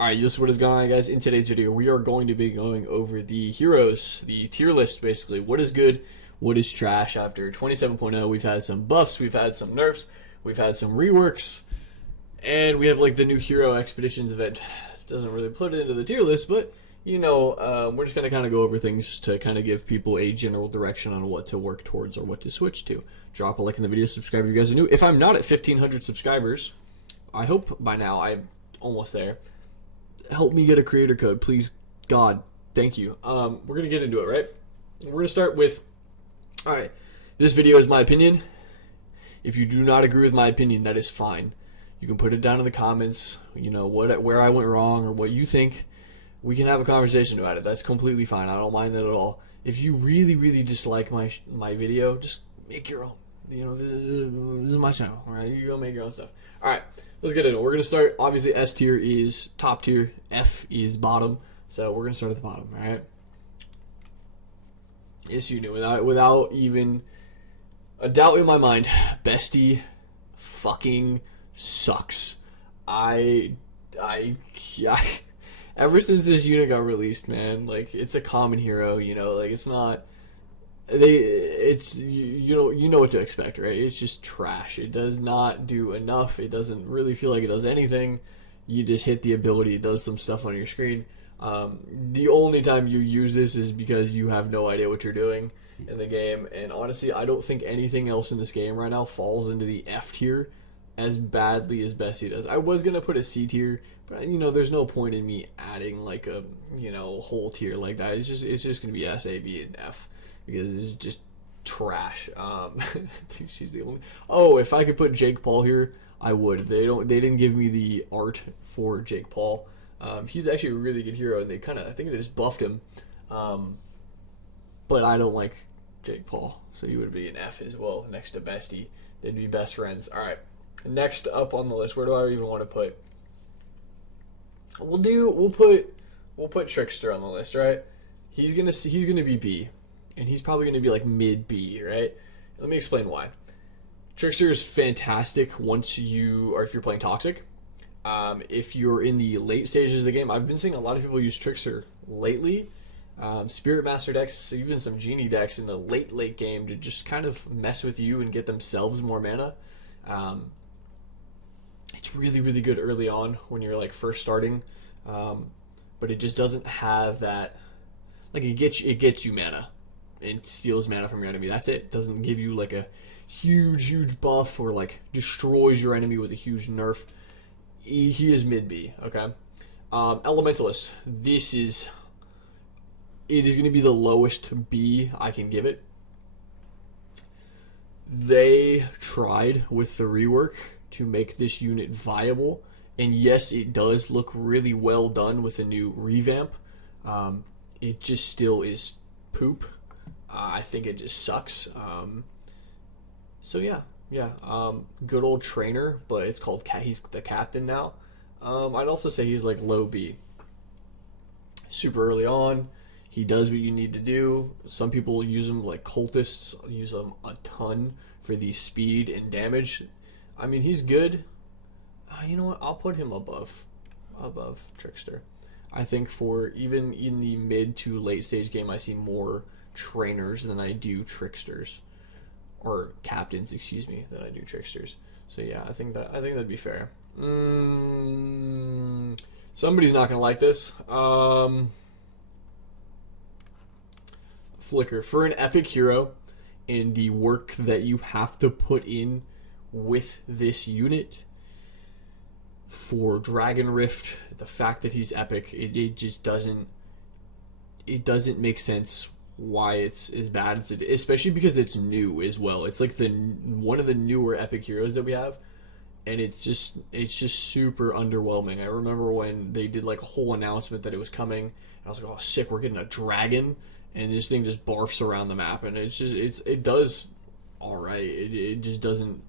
Alright, this what is going on, guys. In today's video, we are going to be going over the heroes, the tier list, basically. What is good, what is trash after 27.0. We've had some buffs, we've had some nerfs, we've had some reworks, and we have like the new hero expeditions event. Doesn't really put it into the tier list, but you know, we're just going to kind of go over things to kind of give people a general direction on what to work towards or what to switch to. Drop a like in the video, subscribe if you guys are new. If I'm not at 1,500 subscribers, I hope by now I'm almost there. Help me get a creator code, please. God, thank you. We're gonna get into it, right? We're gonna start with, all right, this video is my opinion. If you do not agree with my opinion, that is fine. You can put it down in the comments, you know, where I went wrong or what you think. We can have a conversation about it. That's completely fine. I don't mind that at all. If you really, really dislike my video, just make your own. You know, this is my channel, all right? You go make your own stuff. All right. Let's get into it. We're going to start, obviously, S tier is top tier, F is bottom. So we're going to start at the bottom, all right? Yes, you knew. Without even a doubt in my mind, Bestie fucking sucks. I ever since this unit got released, man, like, it's a common hero, you know, like, it's not... you know what to expect, right? It's just trash. It does not do enough. It doesn't really feel like it does anything. You just hit the ability, it does some stuff on your screen. The only time you use this is because you have no idea what you're doing in the game, and honestly, I don't think anything else in this game right now falls into the F tier as badly as Bestie does. I was gonna put a C tier, but you know, there's no point in me adding like a, you know, whole tier like that. It's just gonna be S, A, B, and F. Because it's just trash. I think she's the only. Oh, if I could put Jake Paul here, I would. They didn't give me the art for Jake Paul. He's actually a really good hero, and I think they just buffed him. But I don't like Jake Paul, so you would be an F as well next to Bestie. They'd be best friends. All right. Next up on the list, where do I even want to put? We'll put Trickster on the list, right? He's gonna be B. And he's probably going to be like mid B, right? Let me explain why. Trickster is fantastic if you're playing Toxic. If you're in the late stages of the game, I've been seeing a lot of people use Trickster lately. Spirit Master decks, even some Genie decks in the late game to just kind of mess with you and get themselves more mana. It's really, really good early on when you're like first starting. But it just doesn't have that, like it gets you mana. And steals mana from your enemy. That's it. Doesn't give you like a huge buff or like destroys your enemy with a huge nerf. He is mid B. Okay. Elementalist. It is going to be the lowest B I can give it. They tried with the rework to make this unit viable, and yes, it does look really well done with the new revamp. It just still is poop. I think it just sucks. So yeah. Good old trainer, but it's called he's the captain now. I'd also say he's like low B. Super early on, he does what you need to do. Some people use him like cultists use him a ton for the speed and damage. I mean, he's good. You know what? I'll put him above Trickster. I think for even in the mid to late stage game, I see more trainers than I do tricksters, or captains, excuse me, than I do tricksters. So yeah, I think that'd be fair. Somebody's not gonna like this. Flicker, for an epic hero and the work that you have to put in with this unit for Dragon Rift, the fact that he's epic, it just doesn't make sense why it's as bad as it is, especially because it's new as well. It's like one of the newer epic heroes that we have, and it's just super underwhelming. I remember when they did like a whole announcement that it was coming, and I was like, oh sick, we're getting a dragon, and this thing just barfs around the map, and it does all right. It just doesn't.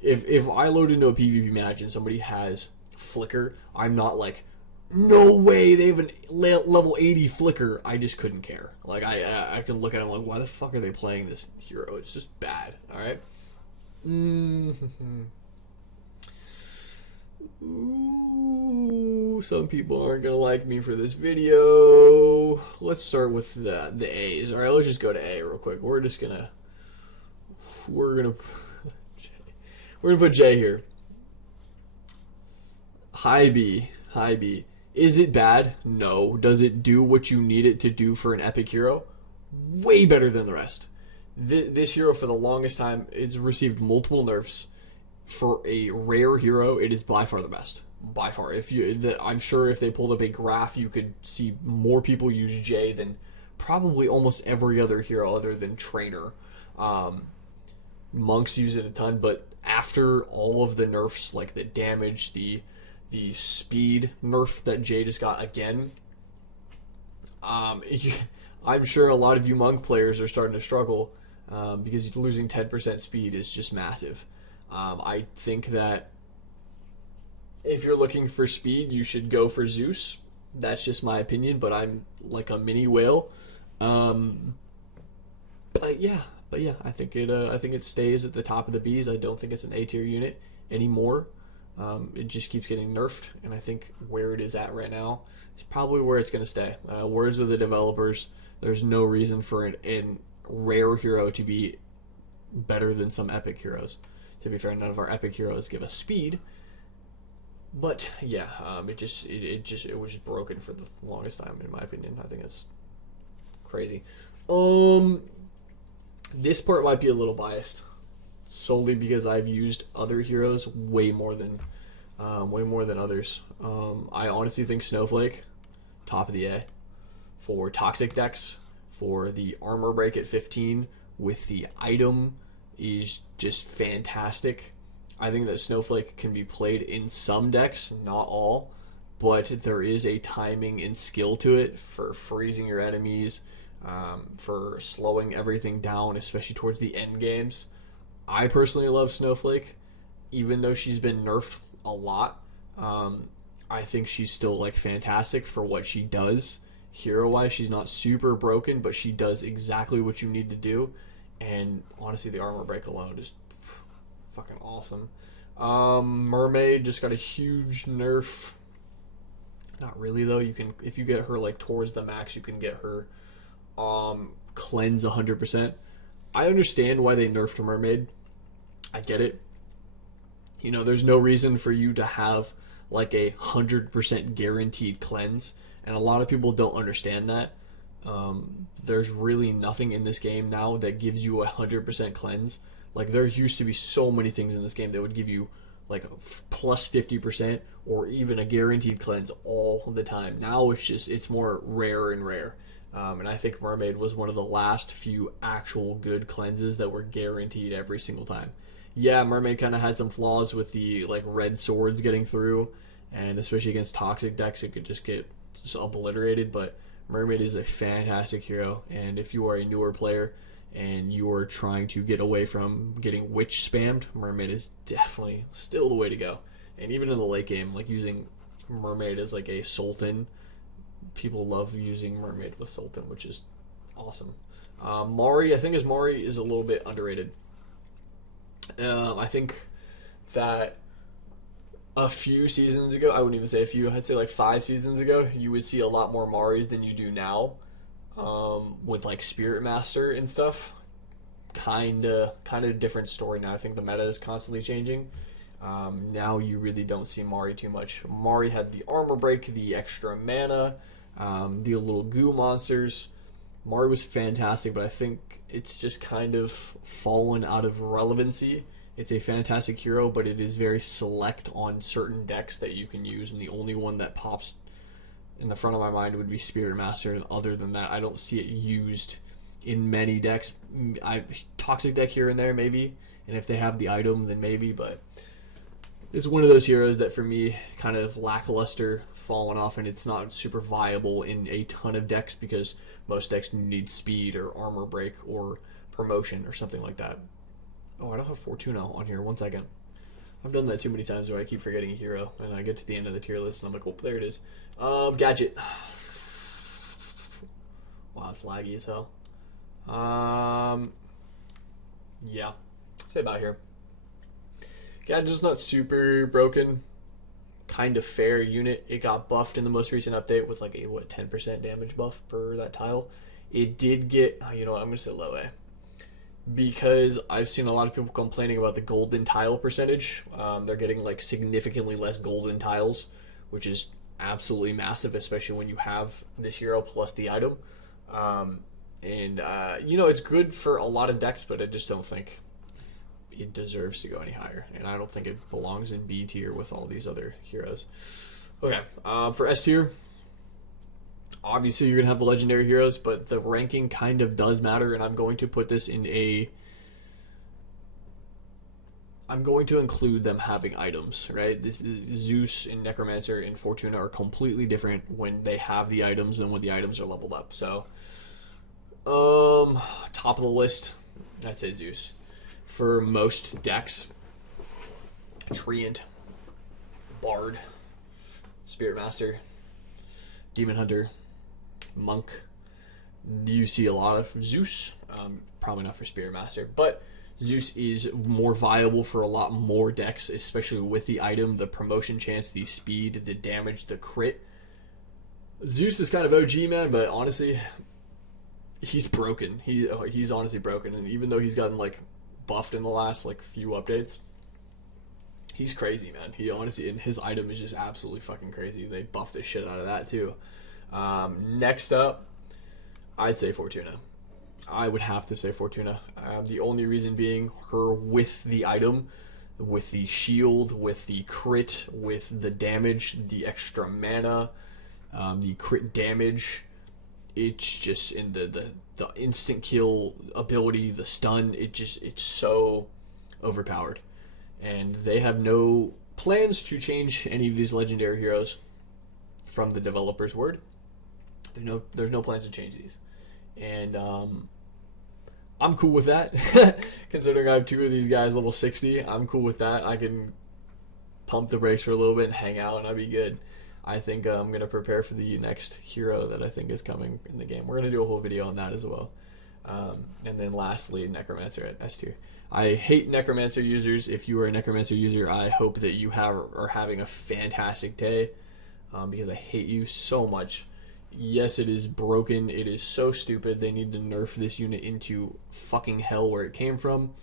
If I load into a PvP match and somebody has Flicker, I'm not like, no way they have a level 80 Flicker. I just couldn't care. Like, I can look at them like, why the fuck are they playing this hero? It's just bad. Alright? Ooh, some people aren't gonna like me for this video. Let's start with the A's. All right, let's just go to A real quick. We're gonna put J here. Hibe. Is it bad? No. Does it do what you need it to do for an epic hero? Way better than the rest. This hero, for the longest time, it's received multiple nerfs. For a rare hero, it is by far the best. By far. I'm sure if they pulled up a graph, you could see more people use J than probably almost every other hero other than Trainer. Monks use it a ton, but after all of the nerfs, like the damage, the speed nerf that J just got again, I'm sure a lot of you Monk players are starting to struggle because losing 10% speed is just massive. I think that if you're looking for speed, you should go for Zeus. That's just my opinion, but I'm like a mini whale. But yeah, I think it stays at the top of the B's. I don't think it's an A tier unit anymore. It just keeps getting nerfed, and I think where it is at right now is probably where it's going to stay. Words of the developers, there's no reason for a rare hero to be better than some epic heroes. To be fair, none of our epic heroes give us speed, but yeah, it was just broken for the longest time, in my opinion. I think it's crazy. This part might be a little biased, solely because I've used other heroes way more than others. I honestly think Snowflake, top of the A, for toxic decks, for the armor break at 15 with the item is just fantastic. I think that Snowflake can be played in some decks, not all, but there is a timing and skill to it for freezing your enemies, for slowing everything down, especially towards the end games. I personally love Snowflake, even though she's been nerfed a lot. I think she's still like fantastic for what she does. Hero-wise, she's not super broken, but she does exactly what you need to do. And honestly, the armor break alone is fucking awesome. Mermaid just got a huge nerf. Not really though. You can, if you get her like towards the max, you can get her cleanse 100%. I understand why they nerfed Mermaid. I get it. You know, there's no reason for you to have like a 100% guaranteed cleanse, and a lot of people don't understand that. There's really nothing in this game now that gives you a 100% cleanse. Like, there used to be so many things in this game that would give you like plus 50% or even a guaranteed cleanse all the time. Now it's more rare and rare. And I think Mermaid was one of the last few actual good cleanses that were guaranteed every single time. Yeah, Mermaid kind of had some flaws with the like red swords getting through, and especially against toxic decks, it could just get obliterated. But Mermaid is a fantastic hero, and if you are a newer player and you are trying to get away from getting witch spammed, Mermaid is definitely still the way to go. And even in the late game, like using Mermaid as like a Sultan, people love using Mermaid with Sultan, which is awesome. Mari, I think Mari is a little bit underrated. I think that a few seasons ago, I wouldn't even say a few, I'd say like 5 seasons ago, you would see a lot more Maris than you do now, with like Spirit Master and stuff. Kind of different story now. I think the meta is constantly changing. Now you really don't see Mari too much. Mari had the armor break, the extra mana, the little goo monsters. Mari was fantastic, but I think it's just kind of fallen out of relevancy. It's a fantastic hero, but it is very select on certain decks that you can use, and the only one that pops in the front of my mind would be Spirit Master, and other than that, I don't see it used in many decks. Toxic deck here and there, maybe, and if they have the item, then maybe, but it's one of those heroes that for me kind of lackluster, fallen off, and it's not super viable in a ton of decks because most decks need speed or armor break or promotion or something like that. Oh, I don't have Fortuna on here. 1 second. I've done that too many times where I keep forgetting a hero, and I get to the end of the tier list and I'm like, oh, there it is. Gadget. Wow, it's laggy as hell. Yeah, say about here. Gadget's not super broken. kind of fair unit. It got buffed in the most recent update with like a 10% damage buff per that tile. It did get, you know what, I'm gonna say low A, because I've seen a lot of people complaining about the golden tile percentage. They're getting like significantly less golden tiles, which is absolutely massive, especially when you have this hero plus the item. You know, it's good for a lot of decks, but I just don't think it deserves to go any higher, and I don't think it belongs in B tier with all these other heroes. Okay, for S tier, obviously you're gonna have the legendary heroes, but the ranking kind of does matter, and I'm going to put this in a, I'm going to include them having items, right? This is Zeus and Necromancer and Fortuna are completely different when they have the items than when the items are leveled up. So top of the list, I'd say Zeus. For most decks, Treant, Bard, Spirit Master, Demon Hunter, Monk. You see a lot of Zeus, probably not for Spirit Master, but Zeus is more viable for a lot more decks, especially with the item, the promotion chance, the speed, the damage, the crit. Zeus is kind of OG, man, but honestly, he's broken. He's honestly broken, and even though he's gotten like buffed in the last like few updates, he's crazy, man. He honestly, and his item is just absolutely fucking crazy. They buffed the shit out of that too. Next up, I'd say Fortuna. I would have to say Fortuna. The only reason being her with the item, with the shield, with the crit, with the damage, the extra mana, the crit damage. It's just in the instant kill ability, the stun. It's so overpowered, and they have no plans to change any of these legendary heroes from the developers' word. There's no plans to change these, and I'm cool with that. Considering I have two of these guys level 60, I'm cool with that. I can pump the brakes for a little bit and hang out, and I'll be good. I think I'm going to prepare for the next hero that I think is coming in the game. We're going to do a whole video on that as well. And then lastly, Necromancer at S tier. I hate Necromancer users. If you are a Necromancer user, I hope that you are having a fantastic day, because I hate you so much. Yes, it is broken. It is so stupid. They need to nerf this unit into fucking hell where it came from.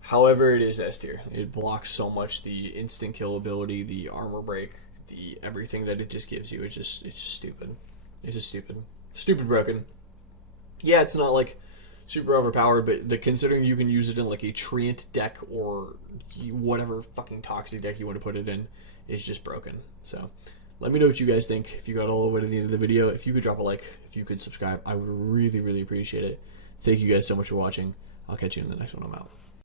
However, it is S tier. It blocks so much, the instant kill ability, the armor break, the everything that it just gives you. It's stupid. It's just stupid broken. Yeah, it's not like super overpowered, but considering you can use it in like a Treant deck or whatever fucking toxic deck you want to put it in, it's just broken. So let me know what you guys think. If you got all the way to the end of the video, if you could drop a like, if you could subscribe, I would really, really appreciate it. Thank you guys so much for watching. I'll catch you in the next one. I'm out.